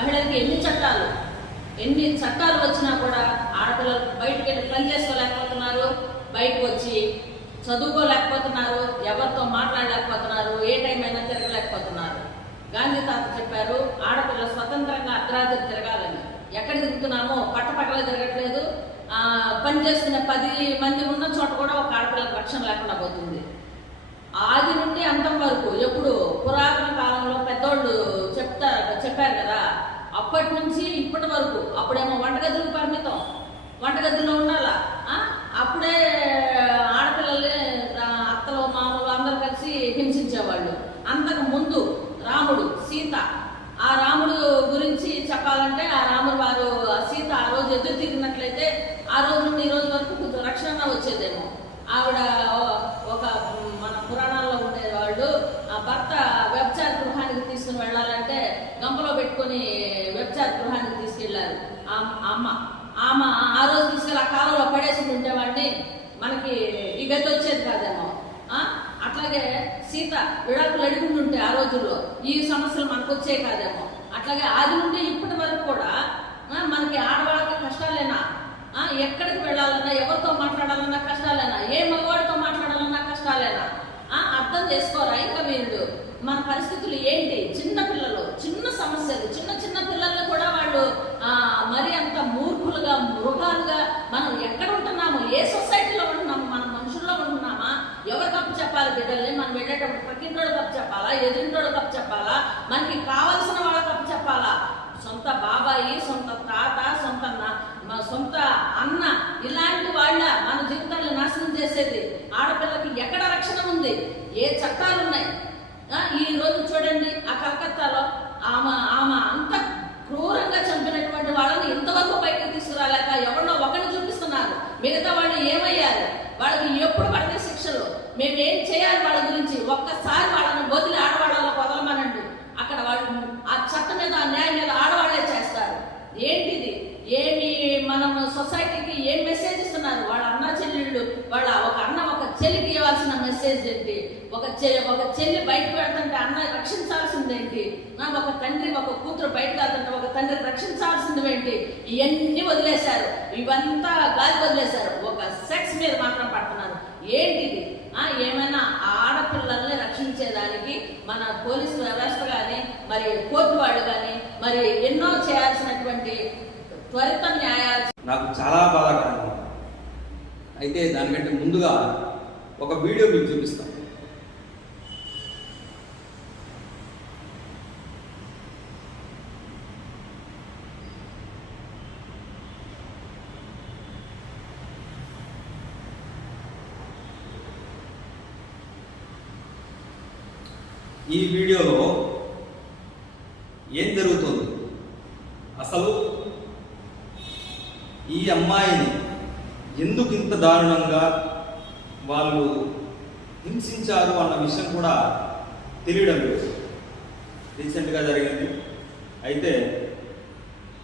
మహిళలకి ఎన్ని చట్టాలు ఎన్ని చట్టాలు వచ్చినా కూడా ఆడపిల్లలు బయటకు వెళ్ళి పని చేసుకోలేకపోతున్నారు బయటకు వచ్చి చదువుకోలేకపోతున్నారు ఎవరితో మాట్లాడలేకపోతున్నారు ఏ టైం అయినా తిరగలేకపోతున్నారు. గాంధీ తాత చెప్పారు ఆడపిల్ల స్వతంత్రంగా అర్ధరాత్రి తిరగాలని. ఎక్కడ తిరుగుతున్నామో? పట్టపక్కల తిరగట్లేదు. పని చేస్తున్న పది మంది ఉన్న చోట కూడా ఒక ఆడపిల్లకి రక్షణ లేకుండా పోతుంది. ఆది నుండి అంతం వరకు ఎప్పుడు పురాతన కాలంలో పెద్దోళ్ళు చెప్తారు చెప్పారు కదా అప్పటి నుంచి ఇప్పటి వరకు అప్పుడేమో వంటగదులు పరిమితం. వంటగదిలో ఉండాలా? అప్పుడే ఆడపిల్లల్ని అత్తలు మామూలు అందరు కలిసి హింసించేవాళ్ళు. అంతకు ముందు రాముడు సీత. ఆ రాముడు గురించి చెప్పాలంటే ఆ రాముడు వారు సీత ఆ రోజు ఎదురు తిరిగినట్లయితే ఆ రోజు నుండి ఈ రోజు వరకు కొంచెం రక్షణ వచ్చేదేమో. ఆవిడ ఒక గృహానికి తీసుకెళ్ళారు. ఆ అమ్మ ఆమె ఆ రోజు తీసుకెళ్ళి ఆ కాలంలో పడేసి ఉండేవాడిని మనకి ఈ గతి వచ్చేది కాదేమో. ఆ? అట్లాగే సీత విడాకులు అడుగుంటుంటే ఆ రోజుల్లో ఈ సమస్యలు మనకు వచ్చే కాదేమో. అట్లాగే అది ఉంటే ఇప్పటి వరకు కూడా ఆ, మనకి ఆడవాళ్ళకి కష్టాలేనా? ఆ, ఎక్కడికి వెళ్ళాలన్నా ఎవరితో మాట్లాడాలన్నా కష్టాలేనా? ఏ మగవాడితో మాట్లాడాలన్నా కష్టాలేనా? ఆ, అర్థం చేసుకోరా ఇంకా వీళ్ళు? మన పరిస్థితులు ఏంటి? చిన్న పిల్లలు చిన్న సమస్యలు చిన్న చిన్న పిల్లలు కూడా వాళ్ళు ఆ, మరి అంత మూర్ఖులుగా మృగాలుగా మనం ఎక్కడ ఉంటున్నాము ఏ సొసైటీలో ఉంటున్నాము మనం మనుషుల్లో ఉంటున్నామా? ఎవరు తప్పు చెప్పాలి బిడ్డల్ని? మనం వెళ్ళేటప్పుడు పక్కింటోడు తప్పు చెప్పాలా? ఎదురింటోడు తప్పు చెప్పాలా? మనకి కావాల్సిన వాళ్ళ తప్పు చెప్పాలా? సొంత బాబాయి సొంత తాత సొంత సొంత అన్న ఇలాంటి వాళ్ళ మన జీవితాలను నాశనం చేసేది ఆడపిల్లకి ఎక్కడ రక్షణ ఉంది? ఏ చట్టాలు ఉన్నాయి ఈ రోజు చూడండి ఆ కలకత్తాలో ఆమె ఆమె అంత క్రూరంగా చంపినటువంటి వాళ్ళని ఇంతవరకు బయటకు తీసుకురాలేక ఎవరినో ఒకరిని చూపిస్తున్నారు. మిగతా వాళ్ళు ఏమయ్యారు? వాళ్ళకి ఎప్పుడు పడితే శిక్షలు. మేము ఏం చేయాలి వాళ్ళ గురించి? ఒక్కసారి వాళ్ళని వదిలి ఆడవాళ్ళలో వదలమనండి. అక్కడ వాళ్ళు ఆ చట్టం మీద ఆ న్యాయం మీద ఆడవాళ్ళే చేస్తారు. ఏంటిది? ఏమి మనం సొసైటీకి ఏం మెసేజ్ ఇస్తున్నారు? వాళ్ళ అన్న చెల్లెళ్ళు వాళ్ళ ఒక అన్న ఒక చెల్లికి ఇవ్వాల్సిన మెసేజ్ ఏంటి? ఒక చె ఒక చెల్లి బయటకు వెళ్తుంటే అన్న రక్షణ నాకు ఒక తండ్రి ఒక కూతురు బయట వెళ్తుంటే ఒక తండ్రి రక్షించాల్సింది ఏంటి? ఇవన్నీ వదిలేశారు. ఇవంతా గాలి వదిలేశారు. ఒక సెక్స్ మీద మాత్రం పడుతున్నారు. ఏంటిది ఆ, ఏమైనా ఆడపిల్లల్ని రక్షించేదానికి మన పోలీసు వ్యవస్థ కానీ మరి కోర్టు వాళ్ళు కానీ మరి ఎన్నో చేయాల్సినటువంటి త్వరిత న్యాయాలు నాకు చాలా బాధాకరంగా అయితే దానికంటే ముందుగా ఒక వీడియో మీకు చూపిస్తాను ఈ వీడియోలో ఏం జరుగుతుంది? అసలు ఈ అమ్మాయిని ఎందుకు ఇంత దారుణంగా వాళ్ళు హింసించారు అన్న విషయం కూడా తెలియడం లేదు. రీసెంట్గా జరిగింది. అయితే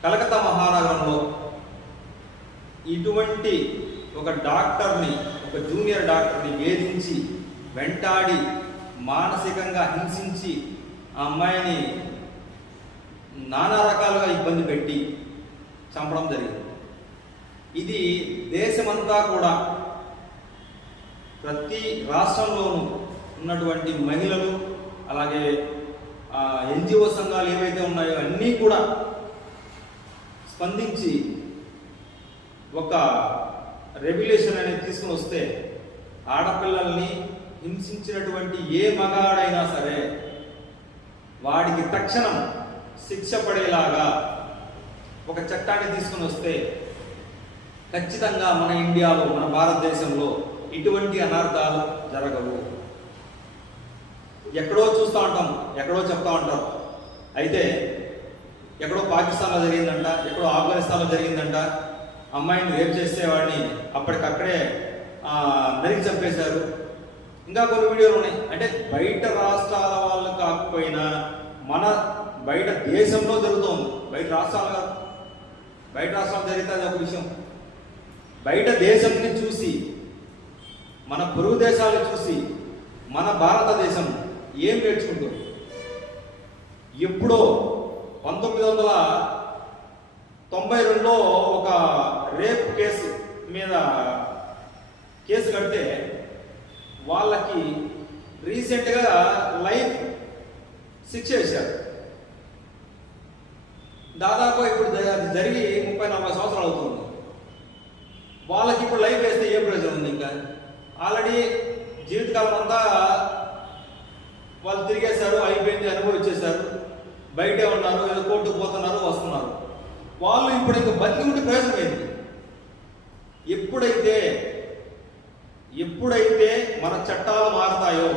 కలకత్తా మహానగరంలో ఇటువంటి ఒక డాక్టర్ని ఒక జూనియర్ డాక్టర్ని వేధించి వెంటాడి మానసికంగా హింసించి ఆ అమ్మాయిని నానా రకాలుగా ఇబ్బంది పెట్టి చంపడం జరిగింది. ఇది దేశమంతా కూడా ప్రతి రాష్ట్రంలోనూ ఉన్నటువంటి మహిళలు అలాగే ఎన్జిఓ సంఘాలు ఏవైతే ఉన్నాయో అన్నీ కూడా స్పందించి ఒక రెగ్యులేషన్ అనేది తీసుకుని వస్తే ఆడపిల్లల్ని హింసించినటువంటి ఏ మగాడైనా సరే వాడికి తక్షణం శిక్ష పడేలాగా ఒక చట్టాన్ని తీసుకుని వస్తే ఖచ్చితంగా మన ఇండియాలో మన భారతదేశంలో ఇటువంటి అనర్థాలు జరగవు. ఎక్కడో చూస్తూ ఉంటాం ఎక్కడో చెప్తా ఉంటారు అయితే ఎక్కడో పాకిస్తాన్లో జరిగిందంట ఎక్కడో ఆఫ్ఘనిస్తాన్లో జరిగిందంట. అమ్మాయిని రేపు చేసేవాడిని అప్పటికక్కడే నరికి చంపేశారు. ఇంకా కొన్ని వీడియోలు ఉన్నాయి. అంటే బయట రాష్ట్రాల వాళ్ళు కాకపోయినా మన బయట దేశంలో జరుగుతోంది. బయట రాష్ట్రాలు కాదు. బయట రాష్ట్రాలు జరిగితే అది ఒక విషయం. బయట దేశంని చూసి మన పొరుగు దేశాలను చూసి మన భారతదేశం ఏం నేర్చుకుంటుంది ఎప్పుడో పంతొమ్మిది వందల తొంభై రెండులో ఒక రేప్ కేసు మీద కేసు కడితే వాళ్ళకి రీసెంట్గా లైఫ్ శిక్ష వేశారు. దాదాపు ఇప్పుడు అది జరిగి ముప్పై నలభై సంవత్సరాలు అవుతుంది. వాళ్ళకి ఇప్పుడు లైఫ్ వేస్తే ఏ ప్రయోజనం ఉంది ఇంకా? ఆల్రెడీ జీవితకాలం అంతా వాళ్ళు తిరిగేశారు అయిపోయింది అనుభవించేశారు బయటే ఉన్నారు ఏదో కోర్టుకు పోతున్నారు వస్తున్నారు. వాళ్ళు ఇప్పుడు ఇంకా బతికి ఉంటే ప్రయోజనం ఏంటి ఎప్పుడైతే ఎప్పుడైతే మన చట్టాలు మారతాయో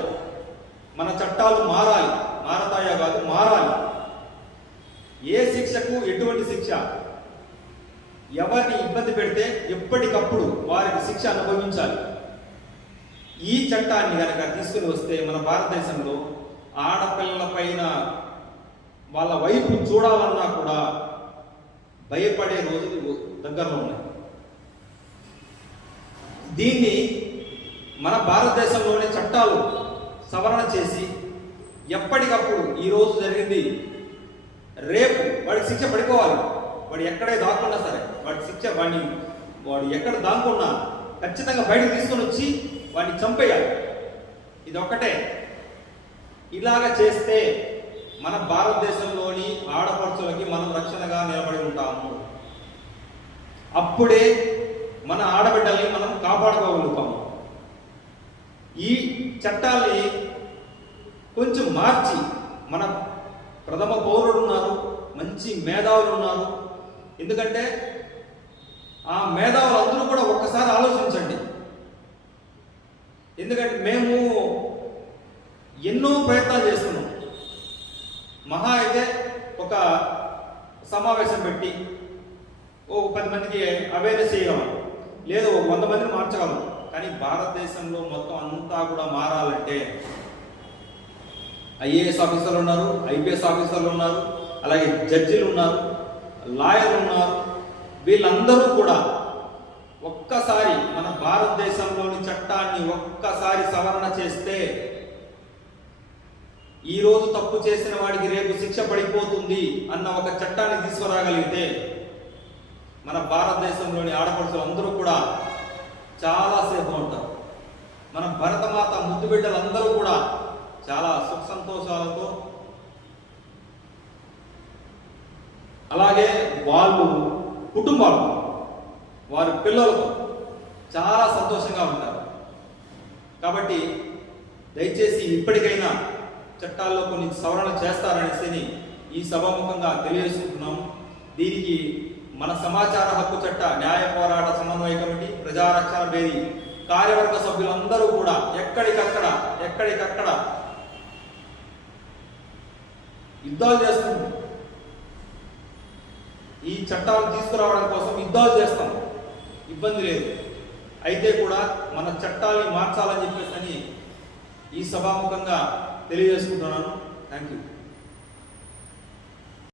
మన చట్టాలు మారాలి మారతాయో కాదు మారాలి. ఏ శిక్షకు ఎటువంటి శిక్ష? ఎవరిని ఇబ్బంది పెడితే ఎప్పటికప్పుడు వారికి శిక్ష అనుభవించాలి. ఈ చట్టాన్ని కనుక తీసుకుని వస్తే మన భారతదేశంలో ఆడపిల్లల పైన వాళ్ళ వైపు చూడాలన్నా కూడా భయపడే రోజులు దగ్గరలో ఉన్నాయి. దీన్ని మన భారతదేశంలోని చట్టాలు సవరణ చేసి ఎప్పటికప్పుడు ఈరోజు జరిగింది. రేపు వాడికి శిక్ష పడిపోవాలి. వాడు ఎక్కడే దాక్కున్నా సరే వాడి శిక్ష వాడిని వాడు ఎక్కడ దాక్కున్నా ఖచ్చితంగా బయటకు తీసుకొని వచ్చి వాడిని చంపేయాలి. ఇది ఒక్కటే ఇలాగ చేస్తే మన భారతదేశంలోని ఆడపడుచులకి మనం రక్షణగా నిలబడి ఉంటాము. అప్పుడే మన ఆడబిడ్డల్ని మనం కాపాడుకోగలుగుతాము ఈ చట్టాల్ని కొంచెం మార్చి మన ప్రథమ పౌరులు ఉన్నారు మంచి మేధావులు ఉన్నారు. ఎందుకంటే ఆ మేధావులు అందరూ కూడా ఒక్కసారి ఆలోచించండి. ఎందుకంటే మేము ఎన్నో ప్రయత్నాలు చేస్తున్నాం. మహా అయితే ఒక సమావేశం పెట్టి ఓ పది మందికి అవేర్నెస్ చేయగలం. లేదు ఒక వంద మందిని మార్చగలం. కానీ భారతదేశంలో మొత్తం అంతా కూడా మారాలంటే ఐఏఎస్ ఆఫీసర్లు ఉన్నారు ఐపీఎస్ ఆఫీసర్లు ఉన్నారు అలాగే జడ్జిలు ఉన్నారు లాయర్లు ఉన్నారు. వీళ్ళందరూ కూడా ఒక్కసారి మన భారతదేశంలోని చట్టాన్ని ఒక్కసారి సవరణ చేస్తే ఈ రోజు తప్పు చేసిన వాడికి రేపు శిక్ష పడిపోతుంది అన్న ఒక చట్టాన్ని తీసుకురాగలిగితే మన భారతదేశంలోని ఆడపడుచులు అందరూ కూడా చాలా ఉంటారు మన భరతమాత ముద్దు బిడ్డలందరూ కూడా చాలా సుఖ సంతోషాలతో అలాగే వాళ్ళు కుటుంబాలు వారి పిల్లలతో చాలా సంతోషంగా ఉంటారు. కాబట్టి దయచేసి ఇప్పటికైనా చట్టాల్లో కొన్ని సవరణ చేస్తారనేసి ఈ సభాముఖంగా తెలియజేసుకుంటున్నాము దీనికి మన సమాచార హక్కు చట్ట న్యాయ పోరాట సమన్వయ కమిటీ ప్రజారక్షణ బేరీ కార్యవర్గ సభ్యులందరూ కూడా ఎక్కడికక్కడ ఎక్కడికక్కడ యుద్ధాలు చేస్తుంది ఈ చట్టాలు తీసుకురావడం కోసం యుద్ధాలు చేస్తాం. ఇబ్బంది లేదు. అయితే కూడా మన చట్టాలని మార్చాలని చెప్పేసి అని ఈ సభాముఖంగా తెలియజేసుకుంటున్నాను. Thank you